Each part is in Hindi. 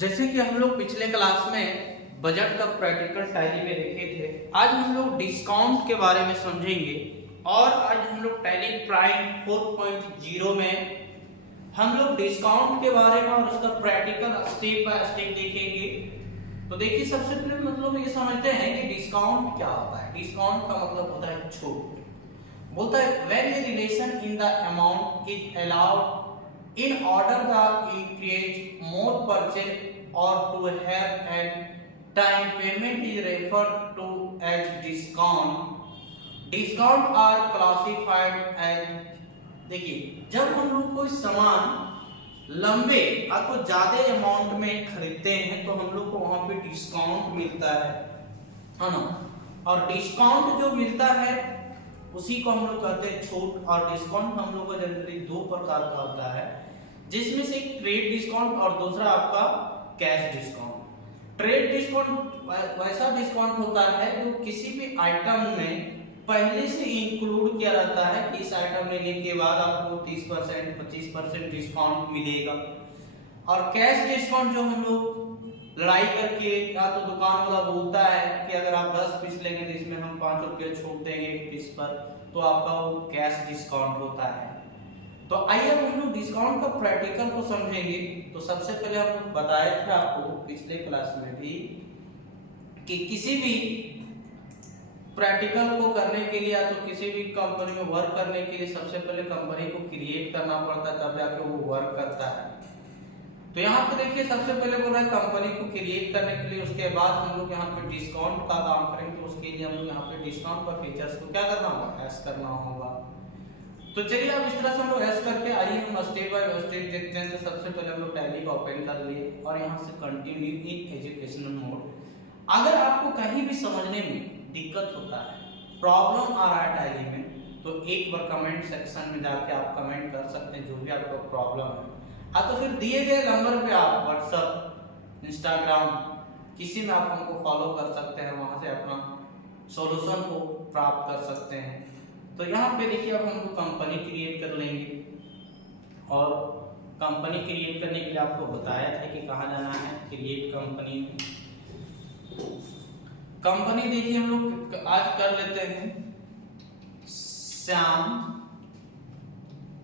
जैसे कि हम लोग पिछले क्लास में बजट का प्रैक्टिकल टैली में देखे थे, आज हम लोग डिस्काउंट के बारे में समझेंगे और आज हम लोग टैली प्राइम 4.0 में हम लोग डिस्काउंट के बारे में और उसका प्रैक्टिकल स्टेप बाय स्टेप देखेंगे। तो देखिए, सबसे पहले मतलब ये समझते हैं कि डिस्काउंट क्या होता है। डिस्काउंट का मतलब होता है छूट। बोलता है when a relation in the amount is allowed in order the increase more purchase or to have and time payment is referred to as discount. Discount are classified as, देखिए, जब हम लोग कोई सामान लंबे या तो ज्यादा अमाउंट में खरीदते हैं तो हम लोग को वहां पे डिस्काउंट मिलता है ना। और डिस्काउंट जो मिलता है उसी को हम लोग कहते हैं छूट। और डिस्काउंट हम लोग का जनरली दो प्रकार का होता है, जिसमें से एक ट्रेड डिस्काउंट और दूसरा आपका कैश डिस्काउंट। ट्रेड डिस्काउंट वैसा डिस्काउंट होता है जो किसी भी आइटम में पहले से इंक्लूड किया रहता है कि इस आइटम लेने के बाद आपको 30% 25% डिस्काउंट मिलेगा। और कैश डिस्काउंट जो हम लोग लड़ाई करके या तो दुकान वाला बोलता है कि अगर आप 10 पीस लेंगे तो इसमें हम 5 रुपये छूट देंगे एक पीस पर, तो आपका वो कैश डिस्काउंट होता है। तो आइए हम लोग डिस्काउंट का प्रैक्टिकल को समझेंगे। तो सबसे पहले हम बताए थे आपको पिछले क्लास में भी कि किसी भी प्रैक्टिकल को करने के लिए या तो किसी भी कंपनी में वर्क करने के लिए सबसे पहले कंपनी को क्रिएट करना पड़ता है, तब जाके वो वर्क करता है। तो यहाँ पे देखिए, सबसे पहले बोल रहा है कंपनी को क्रिएट करने के लिए, उसके बाद हम लोग यहाँ पे डिस्काउंट का काम करेंगे। तो उसके लिए हम लोग यहाँ पे डिस्काउंट का फीचर्स को क्या करना होगा, ऐड करना होगा। तो चलिए अब इस तरह से हम लोग ऐड करके आइए हम स्टेप बाय स्टेप देखते हैं। तो सबसे पहले हम लोग टैली को ओपन कर लिए और यहाँ से कंटिन्यू इन एजुकेशनल मोड। अगर आपको कहीं भी समझने में दिक्कत होता है, प्रॉब्लम आ रहा है टैली में, तो एक बार कमेंट सेक्शन में जाके आप कमेंट कर सकते हैं जो भी आपको प्रॉब्लम है। तो फिर दिए गए नंबर पे आप व्हाट्सएप, इंस्टाग्राम किसी में आप हमको फॉलो कर सकते हैं, वहां से अपना सॉल्यूशन को प्राप्त कर सकते हैं। तो यहाँ पे देखिए, अब हमको कंपनी क्रिएट कर लेंगे और कंपनी क्रिएट करने के लिए आपको बताया था कि कहाँ जाना है, क्रिएट कंपनी। कंपनी देखिए हम लोग आज कर लेते हैं श्याम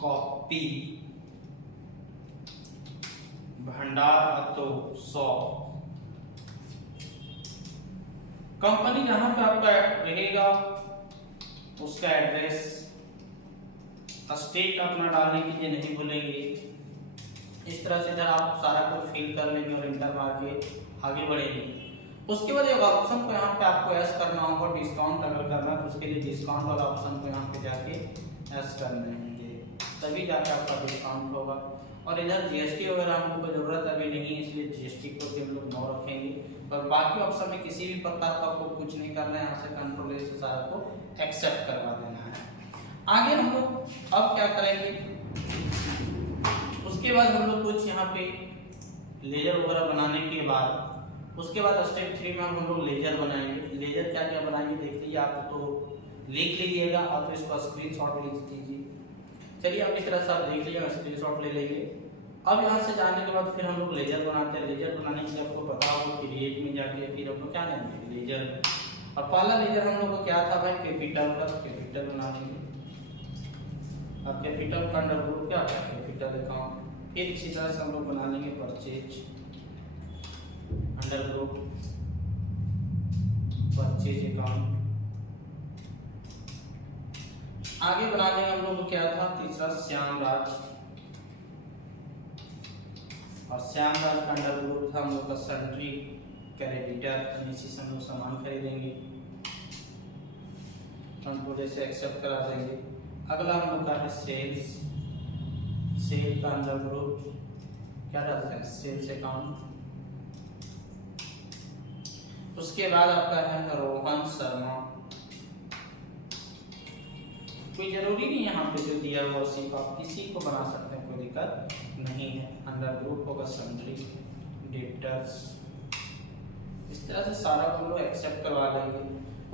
कॉपी भंडार तो 100। कंपनी जहां पे आपका रहेगा उसका एड्रेस, स्टेट अपना डालने के लिए नहीं भूलेंगे। इस तरह से इधर आप सारा कुछ फिल कर लेंगे और इंटर मार के आगे बढ़ेंगे। उसके बाद एक ऑप्शन को यहाँ पे आपको एस करना होगा, डिस्काउंट अगर करना है तो उसके लिए डिस्काउंट वाला ऑप्शन को यहाँ पे जाके एस करने होंगे, तभी जाके आपका डिस्काउंट होगा। और इधर जीएसटी वगैरह हमको कोई जरूरत अभी नहीं है, इसलिए जीएसटी को हम लोग नो रखेंगे। और बाकी ऑप्शन में किसी भी प्रकार का आपको कुछ नहीं करना है, यहाँ से कंट्रोल से सारा को एक्सेप्ट करवा देना है। आगे हम लोग अब क्या करेंगे, उसके बाद हम लोग कुछ यहाँ पे लेजर वगैरह बनाने के बाद उसके बाद स्टेप 3 में हम लोग लेजर बनाएंगे। लेजर क्या क्या बनाएंगे देख लीजिए, आप तो लिख लीजिएगा और तो इसका स्क्रीनशॉट ले लीजिए। चलिए अब इस तरह से आप देख लीजिए, स्क्रीनशॉट ले लेंगे। अब यहाँ से जाने के बाद फिर हम लोग लेजर बनाते हैं। लेजर बनाने के लिए आपको पता होगा क्रिएट में जाके फिर हम लोग क्या जाएंगे, लेजर। और पहला लेजर हम लोग को क्या था भाई, कैपिटल का। कैपिटल बना लेंगे और कैपिटल का अंडर ग्रुप क्या था, कैपिटल अकाउंट। फिर इसी तरह से हम लोग बना लेंगे purchase under group purchase account. आगे बनाने हम लोग को क्या था, तीसरा श्याम राज। और श्याम राज का अंडर ग्रुप था हम लोग का सन्ट्री क्रेडिटर, इसी से हम लोग सामान खरीदेंगे, हमको जैसे एक्सेप्ट करा देंगे। अगला हम लोग का है सेल्स। सेल का अंडर ग्रुप क्या डालते हैं, सेल्स अकाउंट। उसके बाद आपका है रोहन शर्मा। कोई जरूरी नहीं यहाँ पे जो दिया हुआ उसी को आप किसी को बना सकते हैं, कोई दिक्कत नहीं है। अंडर ग्रुप होगा सन्ड्री डेटर्स। इस तरह से सारा हम लोग एक्सेप्ट करवा देंगे।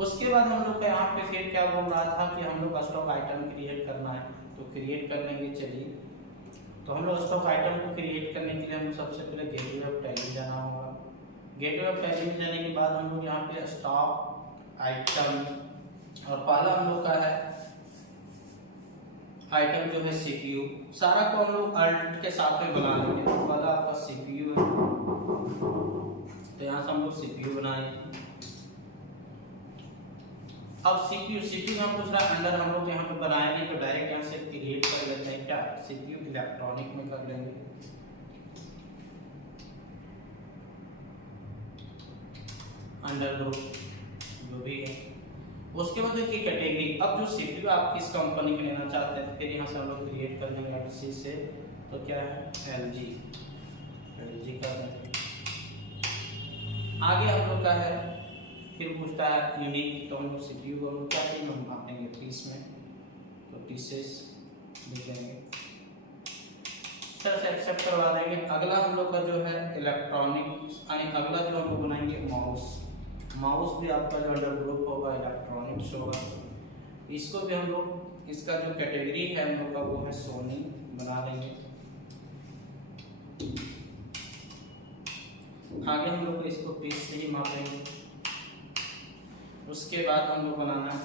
उसके बाद हम लोग का यहाँ पे फिर क्या बोल रहा था कि हम लोग स्टॉक आइटम क्रिएट करना है, तो क्रिएट कर लेंगे। चलिए तो हम लोग स्टॉक आइटम को क्रिएट करने के लिए हम सबसे पहले गेटवे ऑफ टैली जाना गेटवे ऑफ टैली में जाने के बाद हम लोग यहाँ पे स्टॉक आइटम, और पहला हम लोग का है आइटम जो है सीपीयू। सारा को हम लोग अल्ट के साथ में बना लेंगे। तो पहला आपका सीपीयू है, तो यहाँ से हम लोग सीपीयू बनाएंगे। अब सीपीयू हम दूसरा अंडर हम लोग यहाँ पे बनाए नहीं, तो डायरेक्ट यहाँ से क्रिएट कर लेते हैं। क्या सीपीयू इलेक्ट्रॉनिक में कर लेंगे, अंडर जो भी है। उसके बाद देखिए कैटेगरी। अब जो सीपीयू आप किस कंपनी का लेना चाहते हैं, फिर यहाँ से हम लोग क्रिएट कर लेंगे एलजी से। तो क्या है एलजी कर देंगे। आगे हम लोग का है, फिर पूछता है यूनिक, तो हम लोग सीपीयू को हम क्या चीज हम मापेंगे पीस में, तो पीसेस लिख देंगे, से एक्सेप्ट करवा देंगे। अगला हम लोग का जो है इलेक्ट्रॉनिक, यानी अगला जो हम लोग बनाएंगे माउस भी आपका जो अंडर ग्रुप होगा इलेक्ट्रॉनिक्स होगा। इसको भी हम लोग, इसका जो कैटेगरी है हम लोग का वो है सोनी बना लेंगे। आगे हम लोग इसको पीस से ही मापेंगे। उसके बाद हम लोग बनाना है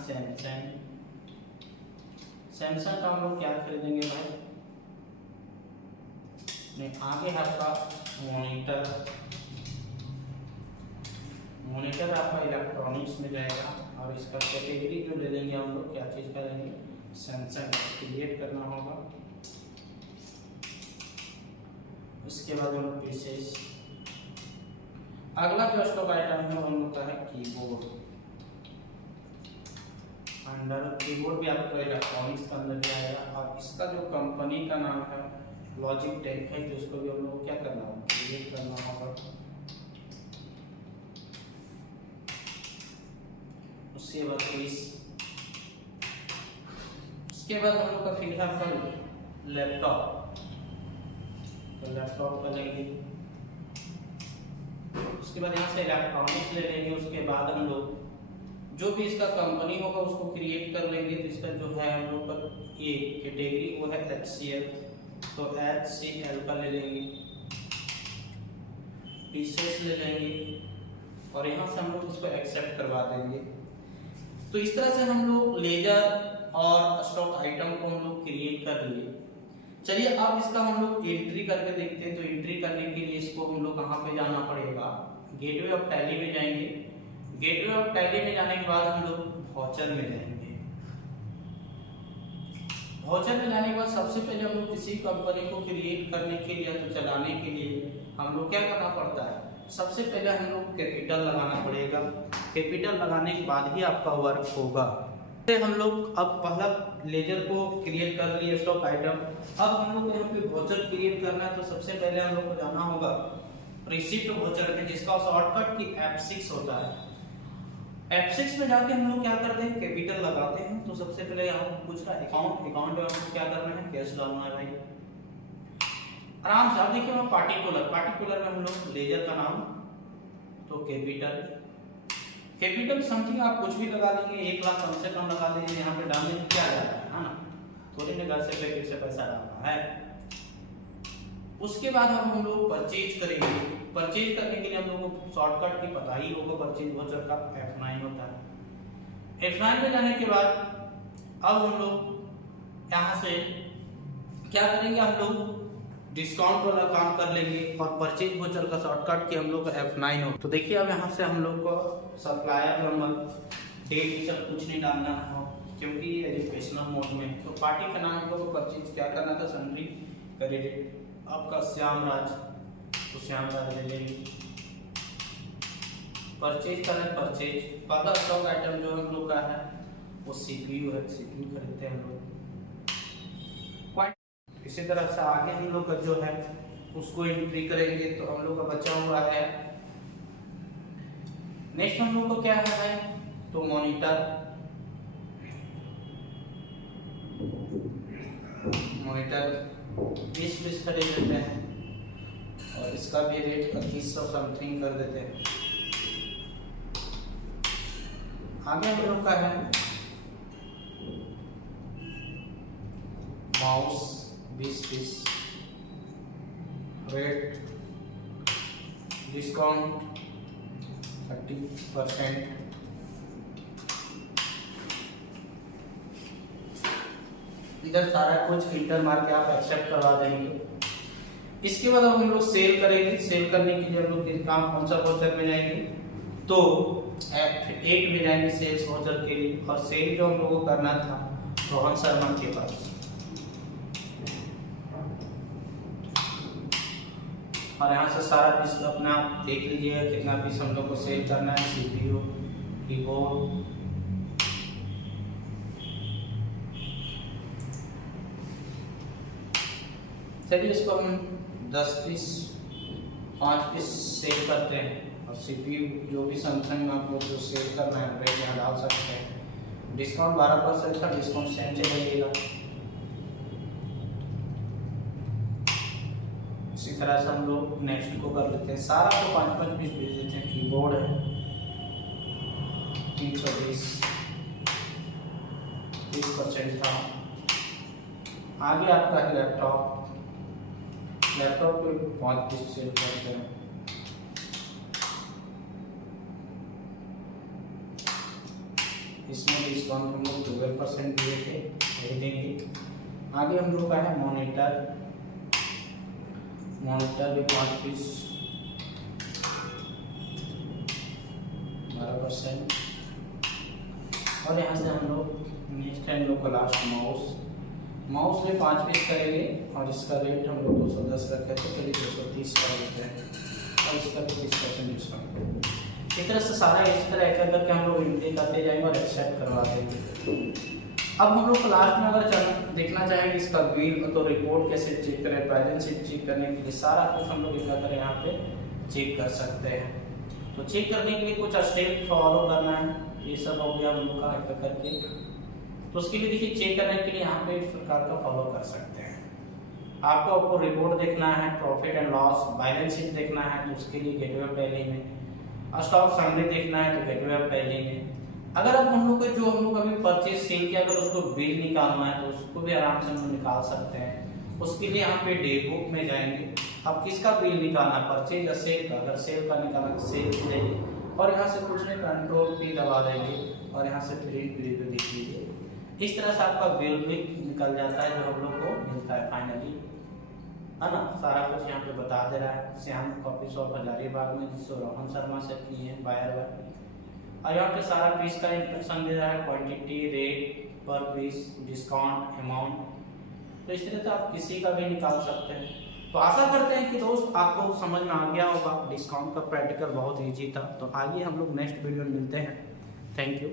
सैमसंग का हम लोग क्या खरीदेंगे भाई, नहीं आगे आपका मॉनिटर आपका इलेक्ट्रॉनिक्स में जाएगा, और इसका कैटेगरी जो ले लेंगे हम लोग क्या चीज़ का लेंगे, सैमसंग क्रिएट करना होगा। उसके बाद हम लोग पीसेस। अगला जो स्टॉक आइटम है हम लोग का है कीबोर्ड। अंडर कीबोर्ड भी आपका इलेक्ट्रॉनिक्स का अंदर जाएगा, और इसका जो कंपनी का नाम है लॉजिक टेक है, जिसको भी हम लोग क्या करना होगा, क्रिएट करना होगा। उसके बाद उसके बाद हम लोग का फिर है लैपटॉप, तो लैपटॉप का लेंगे। उसके बाद यहाँ से इलेक्ट्रॉनिक्स ले लेंगे। उसके बाद हम लोग जो भी इसका कंपनी होगा उसको क्रिएट कर लेंगे। तो इसका जो है हम लोग का ये कैटेगरी वो है HCL, तो HCL का ले लेंगे, पीसेस ले लेंगे, और यहाँ से हम लोग इसको एक्सेप्ट करवा देंगे। तो इस तरह से हम लोग लेजर और स्टॉक आइटम को हम लोग क्रिएट कर लिए। चलिए अब इसका हम लोग एंट्री करके देखते हैं। तो एंट्री करने के लिए इसको हम लोग कहाँ पे जाना पड़ेगा, गेटवे ऑफ टैली में जाएंगे। गेटवे ऑफ टैली में जाने के बाद हम लोग वाउचर में जाएंगे। वाउचर में जाने के बाद सबसे पहले हम लोग किसी कंपनी को क्रिएट करने के लिए, तो चलाने के लिए हम लोग क्या करना पड़ता है, सबसे पहले हम लोग कैपिटल लगाना पड़ेगा। कैपिटल लगाने के बाद ही आपका वर्क होगा। हम लोग अब पहला लेजर को क्रिएट कर लिए स्टॉक आइटम। अब हम लोग यहाँ पे वाउचर क्रिएट करना है, तो सबसे पहले हम लोग को जाना होगा रिसीप्ट वाउचर में, जिसका शॉर्टकट की F6 होता है। F6 में जाके हम लोग क्या करते हैं, कैपिटल लगाते हैं। तो सबसे पहले यहाँ कुछ का अकाउंट में हमको क्या करना है, कैश डालना है भाई। आराम से आप देखिए, पार्टिकुलर में हम लोग लेजर का नाम, तो कैपिटल समथिंग आप कुछ भी लगा देंगे, 1 लाख कम से कम लगा दीजिए। यहाँ पे डालने में क्या जा रहा है ना, थोड़ी ना घर से पैकेट से पैसा डालना है। उसके बाद हम लोग परचेज करेंगे। परचेज करने के लिए हम लोग को शॉर्टकट की पता ही होगा, परचेज वाउचर का F9 होता है। F9 में जाने के बाद अब हम लोग यहाँ से क्या करेंगे, हम लोग डिस्काउंट वाला काम कर लेंगे, और परचेज वाउचर का शॉर्टकट की हम लोग का F9 हो। तो देखिए अब यहाँ से हम लोग को सप्लायर नंबर, डेट सब कुछ नहीं डालना हो, क्योंकि एजुकेशनल मोड में। तो पार्टी का नाम हम लोग को परचेज क्या करना था, सन्ड्री क्रेडिट। आपका श्यामराज, तो श्यामराज ले लेंगे। परचेज करना है, परचेज। पहला स्टॉक आइटम जो हम लोग का है वो CPU है, CPU खरीदते हैं हम लोग। इसी तरह से आगे हम लोग का जो है उसको एंट्री करेंगे। तो हम लोग का बचा हुआ है, नेक्स्ट हम लोग को क्या है, तो मॉनिटर बीस खरीद लेते हैं, और इसका भी रेट 2500 समथिंग कर देते हैं। आगे हम लोग का है माउस 20 रेट डिस्काउंट 30%। इधर सारा कुछ इंटर मार के आप एक्सेप्ट करवा देंगे। इसके बाद हम लोग सेल करेंगे। सेल करने के लिए हम लोग काम कौन सा वाउचर में जाएंगे, तो F8 में जाएंगे सेल्स वाउचर के लिए। और सेल जो हम लोगों को करना था रोहन शर्मा के पास, और यहाँ से सारा पीस अपना देख लीजिएगा कितना पीस हम लोग को सेल करना है। CPU, कीबोर्ड, चलिए इसको हम 10 पीस 5 पीस सेल करते हैं। और CPU जो भी सैमसंग में आपको जो सेल करना है रेट यहाँ डाल सकते हैं। डिस्काउंट 12% का डिस्काउंट सेम चलेगा। इसी तरह से हम लोग नेक्स्ट को कर लेते हैं। सारा को 5-5 पीस भेज देते हैं। कीबोर्ड है 320, 30% था। आगे आपका है लैपटॉप को 5 पीस सेल करते हैं। इसमें डिस्काउंट हम लोग 12% दिए थे, वही देंगे। आगे हम लोग का है मॉनिटर भी 5 पीस 12%। और यहाँ से हम लोग नेक्स्ट टाइम लोग का लास्ट माउस में 5 पीस करेंगे। और इसका रेट हम लोग 210 रखे थे, चलिए 230 का लेते हैं। और इसका 30% डिस्काउंट। इस तरह से सारा इस तरह करके हम लोग एंट्री करते जाएंगे और एक्सेप्ट करवा देंगे। अब हम लोग लास्ट में अगर देखना चाहेंगे इसका बिल, तो रिपोर्ट कैसे चेक करें, बैलेंस शीट चेक करने के लिए सारा कुछ हम लोग क्या करें यहाँ पे चेक कर सकते हैं। तो चेक करने के लिए कुछ स्टेप फॉलो करना है। ये सब हो गया हम लोग का एक करके। तो उसके लिए देखिए चेक करने के लिए यहाँ पे इस प्रकार का फॉलो कर सकते हैं। आपको रिपोर्ट देखना है, profit and loss, balance sheet देखना है तो उसके लिए गेटवे ऑफ टैली में, स्टॉक समरी देखना है तो गेटवे ऑफ टैली में। अगर अब हम लोग जो हम लोग अभी परचेज सेल किया अगर उसको बिल निकालना है तो उसको भी आराम से हम लोग निकाल सकते हैं। उसके लिए यहाँ पे डे बुक में जाएंगे। अब किसका बिल निकालना, परचेज या सेल का। अगर सेल का निकालना तो सेल की जाइए और यहाँ से कुछ नहीं कंट्रोल P दबा देंगे और यहाँ से प्रिंट प्रीव्यू देख लीजिए। इस तरह से आपका बिल भी निकल जाता है जो हम लोग को मिलता है फाइनली, है ना। सारा कुछ यहाँ पे बता दे रहा है। श्याम कॉफी शॉप हजारीबाग में, जिसको रोहन शर्मा से की है बायर बाय। और यहाँ पे सारा पीस का इंस्ट्रक्शन दे रहा है, क्वांटिटी, रेट पर पीस, डिस्काउंट, अमाउंट। तो इस तरह से आप किसी का भी निकाल सकते हैं। तो आशा करते हैं कि दोस्त आपको समझ में आ गया होगा। डिस्काउंट का प्रैक्टिकल बहुत ईजी था। तो आइए हम लोग नेक्स्ट वीडियो में मिलते हैं। Thank you.